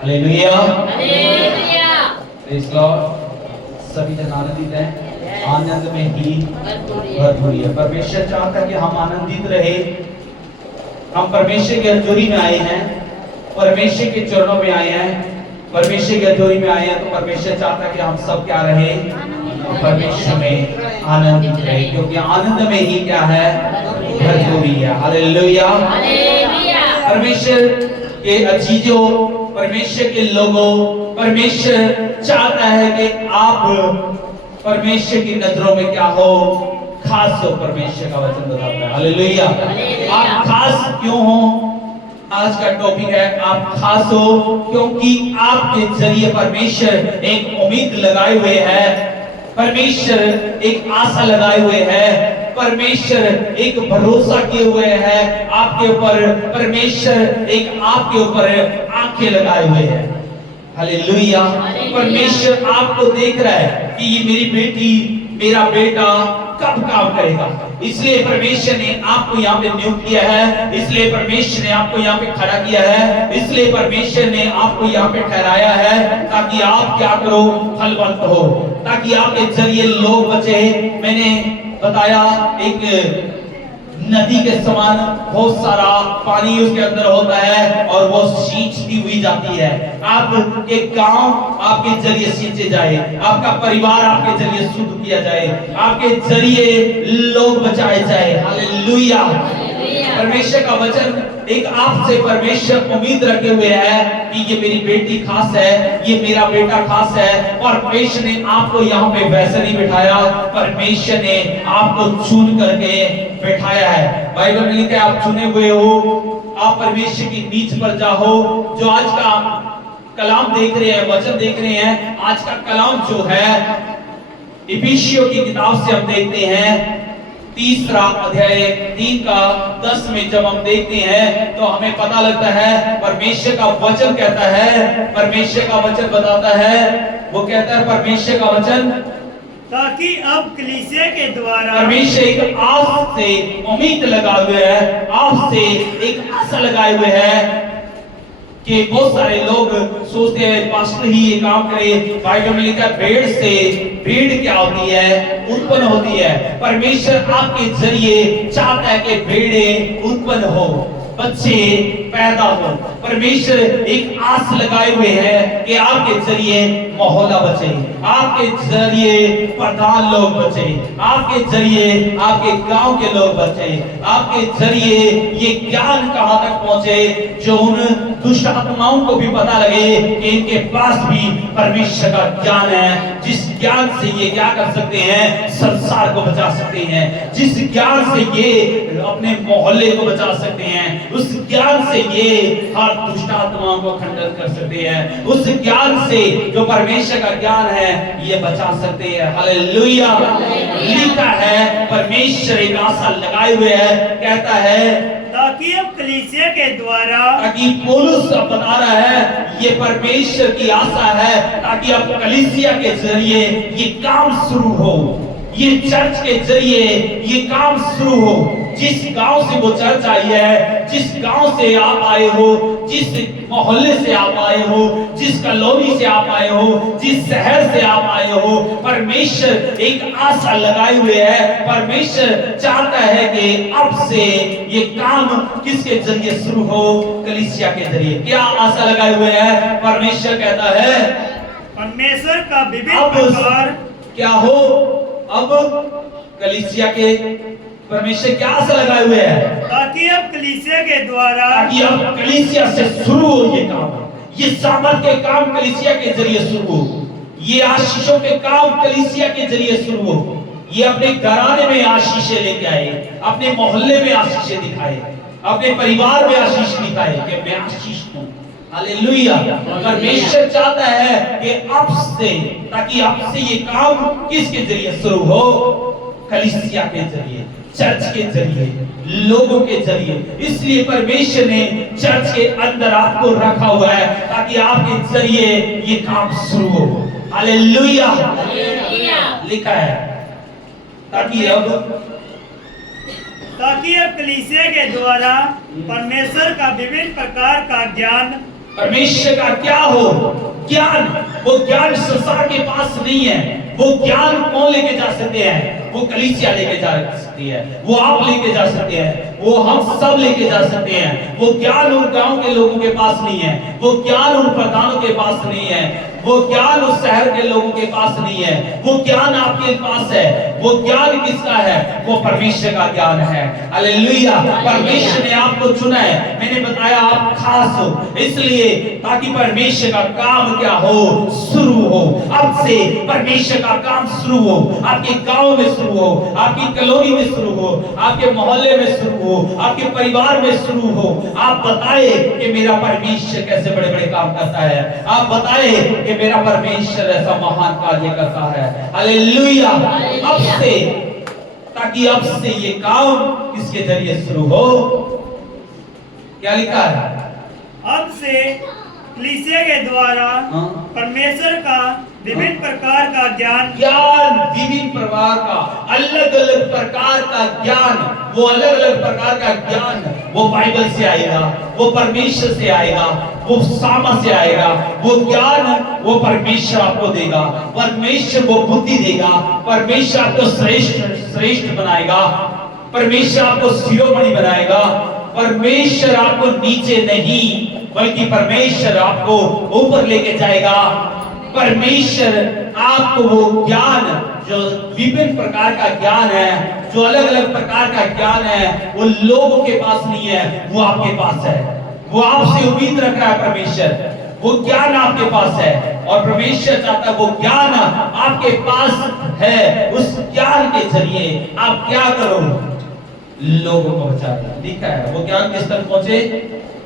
Hallelujah, hallelujah. Praise Lord. सभी जन आनंदित हैं, आनंद में ही भरपूरी है। परमेश्वर चाहता है कि हम आनंदित रहे। हम परमेश्वर की हजूरी में आए हैं, परमेश्वर के चरणों में आए हैं, परमेश्वर की हजूरी में आए हैं, तो परमेश्वर चाहता है कि हम सब क्या रहे, परमेश्वर में आनंदित रहे, क्योंकि आनंद में ही क्या है, भरपूरी है। Hallelujah, hallelujah. परमेश्वर के अजीजों, परमेश्वर के लोगों, परमेश्वर चाहता है कि आप परमेश्वर की नजरों में क्या हो, खास हो। परमेश्वर का वचन बताता है, हालेलुया। आप खास क्यों हो? आज का टॉपिक है आप खास हो क्योंकि आपके जरिए परमेश्वर एक उम्मीद लगाए हुए है, परमेश्वर एक आशा लगाए हुए है, परमेश्वर एक भरोसा किए हुए है आपके ऊपर, परमेश्वर एक आपके ऊपर आंखें लगाए हुए हैं। हालेलुया। परमेश्वर आपको देख रहा है कि ये मेरी बेटी, मेरा बेटा कब काम करेगा। इसलिए परमेश्वर ने आपको यहाँ पे नियुक्त किया है, इसलिए परमेश्वर ने आपको यहाँ पे खड़ा किया है, इसलिए परमेश्वर ने आपको यहाँ पे ठहराया है ताकि आप क्या करो, फलवंत हो, ताकि आपके जरिए लोग बचे। मैंने बताया एक नदी के समान बहुत सारा पानी उसके अंदर होता है और वो सींचती हुई जाती है। आपके गांव आपके जरिए सींचे जाए, आपका परिवार आपके जरिए शुद्ध किया जाए, आपके जरिए लोग बचाए जाए। हालेलुया। परमेश्वर का वचन एक आपसे परमेश्वर उम्मीद रखे हुए है कि ये मेरी बेटी खास है, ये मेरा बेटा खास है, और परमेश्वर ने आपको यहाँ पे वैसे नहीं बिठाया, परमेश्वर ने आपको चुन करके बैठाया है। बाइबल में लिखा है आप चुने हुए हो, आप परमेश्वर की नीच पर जाओ। जो आज का कलाम देख रहे हैं, वचन देख रहे हैं, आज का कलाम जो है इफिसियों की किताब से हम देखते हैं, 3 अध्याय 3 का 10 में जब हम देखते हैं तो हमें पता लगता है परमेश्वर का वचन कहता है, परमेश्वर का वचन बताता है, वो कहता है परमेश्वर का वचन, ताकि अब कलीसिया के द्वारा परमेश्वर एक आस से उम्मीद लगाए हुए है, आप से एक आशा लगाए हुए है कि बहुत सारे लोग सोचते हैं पास्टर ही ये काम करे। बाइबल में लिखा है भेड़ क्या होती है, उत्पन्न होती है। परमेश्वर आपके जरिए चाहता है कि भेड़ें उत्पन्न हो, बच्चे पैदा हो। परमेश्वर एक आस लगाए हुए है कि आपके जरिए मोहल्ला बचे, आपके जरिए प्रधान लोग बचे, आपके जरिए आपके गांव के लोग बचे, आपके जरिए ये ज्ञान कहां तक पहुंचे जो उन दुष्ट आत्माओं को भी पता लगे कि इनके पास भी परमेश्वर का ज्ञान है, जिस ज्ञान से ये क्या कर सकते हैं, संसार को बचा सकते हैं, जिस ज्ञान से ये अपने मोहल्ले को बचा सकते हैं, उस ज्ञान से ये हर दुष्ट आत्माओं को खंडन कर सकते हैं, उस ज्ञान से जो परमेश्वर का ज्ञान है ये बचा सकते हैं। हालेलुया। लिखा है परमेश्वर एक आशा लगाए हुए है, कहता है ताकि अब कलीसिया के द्वारा, ताकि पौलुस अब बता रहा है ये परमेश्वर की आशा है, ताकि अब कलीसिया के जरिए ये काम शुरू हो, ये चर्च के जरिए ये काम शुरू हो। जिस गांव से वो चर्च आई है, जिस गांव से आप आए हो, जिस मोहल्ले से आप आए हो, जिस कॉलोनी से आप आए हो, जिस शहर से आप आए हो, परमेश्वर एक आशा लगाए हुए है। परमेश्वर चाहता है कि अब से ये काम किसके जरिए शुरू हो, कलीसिया के जरिए। क्या आशा लगाए हुए है? परमेश्वर कहता है परमेश्वर का विभिन्न अब प्रकार क्या हो, अब कलीसिया के परमेश्वर क्या आशा लगाए हुए हैं, ताकि अब कलीसिया के द्वारा, ताकि अब कलीसिया से शुरू हो ये काम, ये सामर्थ के काम कलीसिया के जरिए शुरू हो, ये आशीषों के काम कलीसिया के जरिए शुरू हो। ये अपने घराने में आशीषें लेके आए, अपने मोहल्ले में आशीषें दिखाए, अपने परिवार में आशीष दिखाए कि मैं आशीष हूं। हालेलुया। परमेश्वर चाहता है कि अब से, ताकि अब से ये काम किसके जरिए शुरू हो, कलीसिया के जरिए, चर्च के जरिए, लोगों के जरिए। इसलिए परमेश्वर ने चर्च के अंदर आपको रखा हुआ है ताकि आपके जरिए ये काम शुरू हो। हालेलुया। लिखा है ताकि अब कलीसिया के द्वारा परमेश्वर का विभिन्न प्रकार का ज्ञान परमेश्वर का क्या हो ज्ञान, वो ज्ञान संसार के पास नहीं है। वो ज्ञान कौन लेके जा सकते हैं? वो कलीसिया लेके जा सकती है, वो आप लेके जा सकते हैं, वो हम सब लेके जा सकते हैं। वो ज्ञान उन गांव के लोगों के पास नहीं है, वो ज्ञान उन प्रधानों के पास नहीं है, वो ज्ञान उस शहर के लोगों के पास नहीं है, वो ज्ञान आपके पास है। वो ज्ञान किसका है? वो परमेश्वर का ज्ञान है। हालेलुया। परमेश्वर ने आपको चुना है। मैंने बताया आप खास हो, इसलिए ताकि परमेश्वर का काम क्या हो? शुरू हो। अब से परमेश्वर का काम शुरू हो, आपके गांव में शुरू हो, आपकी कॉलोनी में शुरू हो, आपके मोहल्ले में शुरू हो, आपके परिवार में शुरू हो। आप बताए कि मेरा परमेश्वर कैसे बड़े बड़े काम करता है। आप बताए कि मेरा परमेश्वर ऐसा महान कार्य करता है। हालेलुया। अब से, ताकि अब से ये काम किसके जरिए शुरू हो? क्या लिखा है? अब से कलीसिया के द्वारा परमेश्वर का विभिन्न प्रकार का ज्ञान विभिन्न प्रकार का, अलग अलग प्रकार का ज्ञान, वो अलग अलग प्रकार का ज्ञान वो बाइबल से आएगा, वो परमेश्वर से आएगा, वो सामा से आएगा। वो ज्ञान वो परमेश्वर आपको देगा, परमेश्वर वो बुद्धि देगा, परमेश्वर आपको श्रेष्ठ बनाएगा, परमेश्वर आपको शिरोमणि बनाएगा, परमेश्वर आपको नीचे नहीं बल्कि परमेश्वर आपको ऊपर लेके जाएगा। परमेश्वर आपको वो ज्ञान जो विभिन्न प्रकार का ज्ञान है, जो अलग अलग प्रकार का ज्ञान है, वो लोगों के पास नहीं है, वो आपके पास है। वो आपसे उम्मीद रख रहा है परमेश्वर, वो ज्ञान आपके पास है और परमेश्वर चाहता है वो ज्ञान आपके पास है। उस ज्ञान के जरिए आप क्या करो? लोगों को बचा दो। लिखा है वो ज्ञान किस तक पहुंचे?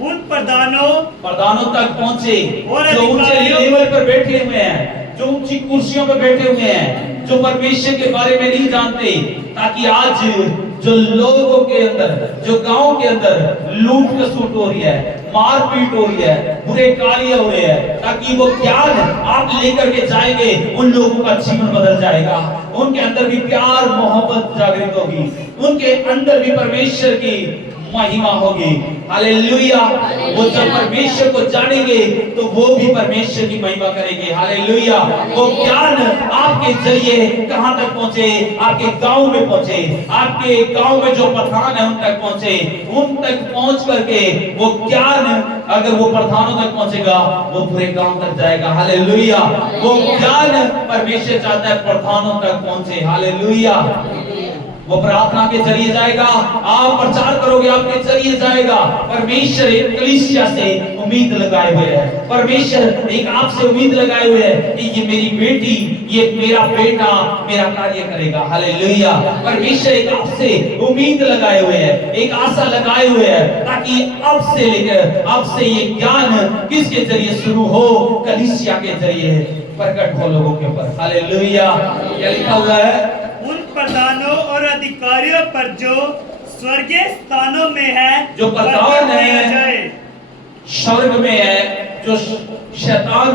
उन प्रधानों तक पहुंचे और जो ऊंचे लेवल पर बैठे हुए हैं, जो ऊंची कुर्सियों पर बैठे हुए हैं, जो परमेश्वर के बारे में नहीं जानते, ताकि आज जो लोगों के अंदर, जो गांव के अंदर लूट खसुट हो रही है, मारपीट हो रही है, बुरे कार्य हो रहे हैं, ताकि वो ज्ञान आप लेकर के जाएंगे, उन लोगों का जीवन बदल जाएगा। उनके अंदर भी प्यार मोहब्बत जागृत होगी, उनके अंदर भी परमेश्वर की महिमा होगी। हालेलुया। वो जब परमेश्वर को जानेंगे तो वो भी परमेश्वर की महिमा करेंगे। हालेलुया। वो ज्ञान आपके जरिए कहां तक पहुंचे? आपके गांव में पहुंचे, आपके गांव में जो प्रधान है उन तक पहुंचे, उन तक पहुंच करके वो ज्ञान अगर वो प्रधानों तक पहुंचेगा वो पूरे गांव तक जाएगा। हालेलुया। वो ज्ञान परमेश्वर चाहता है प्रधानों तक पहुंचे। हालेलुया। वो प्रार्थना के जरिए जाएगा, आप प्रचार करोगे आपके जरिए जाएगा। परमेश्वर एक कलीसिया से उम्मीद लगाए हुए है, परमेश्वर एक आपसे उम्मीद लगाए हुए है कि ये मेरी बेटी, ये मेरा बेटा मेरा कार्य करेगा। हालेलुया। परमेश्वर एक आपसे उम्मीद लगाए हुए है, एक आशा लगाए हुए है, ताकि अब से लेकर अब से ये ज्ञान किसके जरिए शुरू हो? कलीसिया के जरिए प्रकट हो लोगों के ऊपर। हालेलुया। क्या लिखा हुआ है? उन प्रधानों और अधिकारियों पर जो स्वर्गीय स्थानों में है, जो प्रधान है स्वर्ग में है, जो शैतान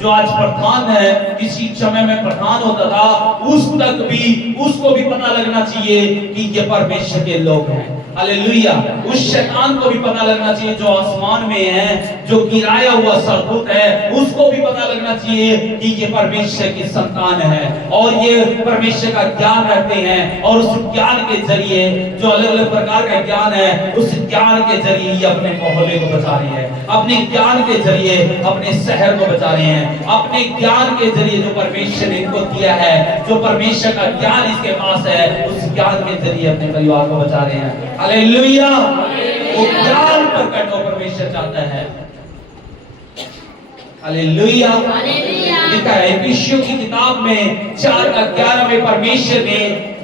जो आज प्रधान है, किसी समय में प्रधान होता था, उस तक भी उसको भी पता लगना चाहिए कि ये परमेश्वर के लोग हैं। हालेलुया। उस शैतान को भी पता लगना चाहिए जो आसमान में है, जो गिराया हुआ सरदूत है, उसको भी पता लगना चाहिए कि ये परमेश्वर की संतान है और ये परमेश्वर का ज्ञान रखते हैं। और उस ज्ञान के जरिए जो अलग अलग प्रकार का ज्ञान है, उस ज्ञान के जरिए ये अपने मोहल्ले को बचा रही है, अपने ज्ञान के जरिए अपने शहर को बचा रहे हैं, अपने ज्ञान के जरिए जो परमेश्वर ने इनको दिया है, जो परमेश्वर का ज्ञान इसके पास है, उस ज्ञान के जरिए अपने परिवार को बचा रहे हैं। हालेलुया। वो ज्ञान प्रकट हो परमेश्वर चाहता है। हालेलुया। लिखा है इफिसियों की किताब में 4:11 में परमेश्वर ने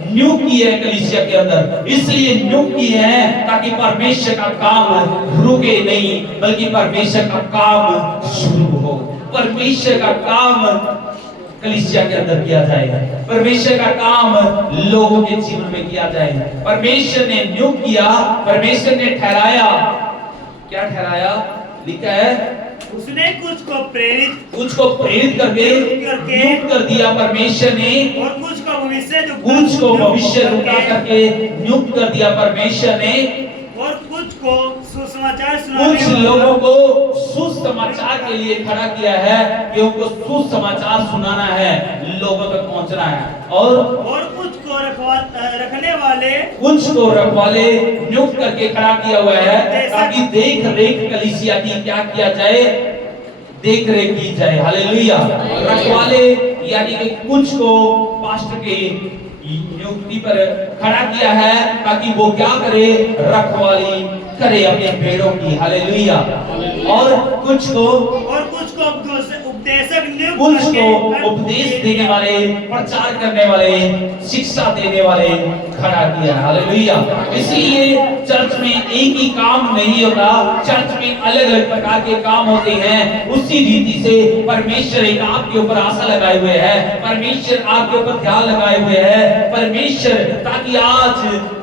नियुक्त किए है कलीसिया के अंदर, इसलिए नियुक्त किए हैं ताकि परमेश्वर का काम रुके नहीं बल्कि परमेश्वर का काम शुरू हो। परमेश्वर का काम कलीसिया के अंदर किया जाएगा, परमेश्वर का काम लोगों के जीवन में किया जाएगा। परमेश्वर ने नियुक्त किया, परमेश्वर ने ठहराया। क्या ठहराया? लिखा है उसने कुछ को प्रेरित करके नियुक्त कर दिया परमेश्वर ने, और कुछ को भविष्य रुका करके नियुक्त कर दिया परमेश्वर ने, और कुछ को सुसमाचार सुनाने कुछ वाला, लोगों को सुसमाचार के लिए खड़ा किया है कि उनको सुसमाचार सुनाना है, लोगों तक पहुंचना है। और कुछ को रखने वाले, कुछ को रखवाले नियुक्त करके खड़ा किया हुआ है ताकि देख रेख कलीसिया की क्या किया जाए, देख रेख की जाए। हालेलुया। रखवाले यानी कि कुछ को पास्टर के नियुक्ति पर खड़ा किया है ताकि वो क्या करे, रखवाली करे अपने भेड़ों की। हालेलुया। और कुछ को उपदेशक नियुक्त कुछ को करके उपदेश देने वाले, प्रचार करने वाले, शिक्षा देने वाले खड़ा किया। हालेलुया। इसलिए चर्च में एक ही काम नहीं होता, चर्च में अलग अलग प्रकार के काम होते हैं। उसी रीति से परमेश्वर एक आपके ऊपर आशा लगाए हुए है, परमेश्वर आपके ऊपर ध्यान लगाए हुए है। परमेश्वर ताकि आज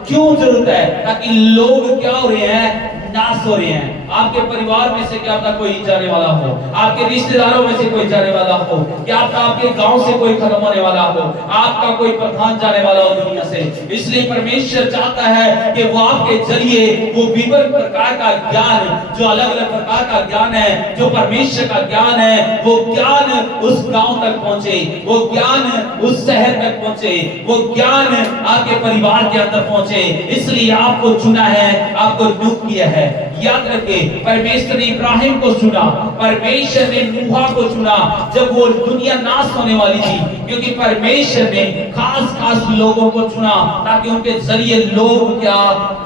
क्यों जरूरत है, ताकि लोग क्या हो रहे हैं, नाश हो रहे हैं। आपके परिवार में से क्या पता कोई जाने वाला हो, आपके रिश्तेदारों में से कोई जाने वाला हो, क्या पता आपके गांव से कोई खत्म होने वाला हो, आपका कोई प्रधान जाने वाला हो दुनिया से। इसलिए परमेश्वर चाहता है कि वो आपके जरिए वो विभिन्न प्रकार का ज्ञान, जो अलग अलग प्रकार का ज्ञान है, जो परमेश्वर का ज्ञान है, वो ज्ञान उस गांव तक पहुंचे, वो ज्ञान उस शहर तक पहुंचे, वो ज्ञान आपके परिवार के अंदर पहुंचे। इसलिए आपको चुना है, आपको नियुक्त किया है। याद रखिए, परमेश्वर ने इब्राहिम को चुना, परमेश्वर ने नूह को चुना जब वो दुनिया नाश होने वाली थी, क्योंकि परमेश्वर ने खास लोगों को चुना ताकि उनके जरिए लोग क्या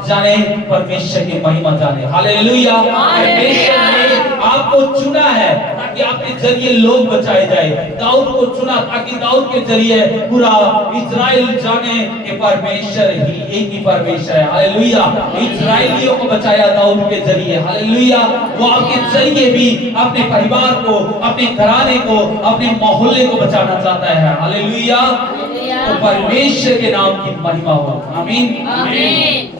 जाने, परमेश्वर की महिमा जाने। हालेलुया। परमेश्वर ने आपको चुना है ताकि आपके जरिए लोग बचाए जाए। दाऊद को चुना ताकि दाऊद के जरिए पूरा इस्राएल जाने कि परमेश्वर ही एक ही परमेश्वर है। हालेलुया। इस्राएलियों को बचाया दाऊद के जरिए। हालेलुया। वो आपके जरिए भी अपने परिवार को, अपने घराने को, अपने मोहल्ले को बचाना चाहता है। हालेलुया। तो परमेश्वर के नाम की महिमा हो। आमीन। आमीन।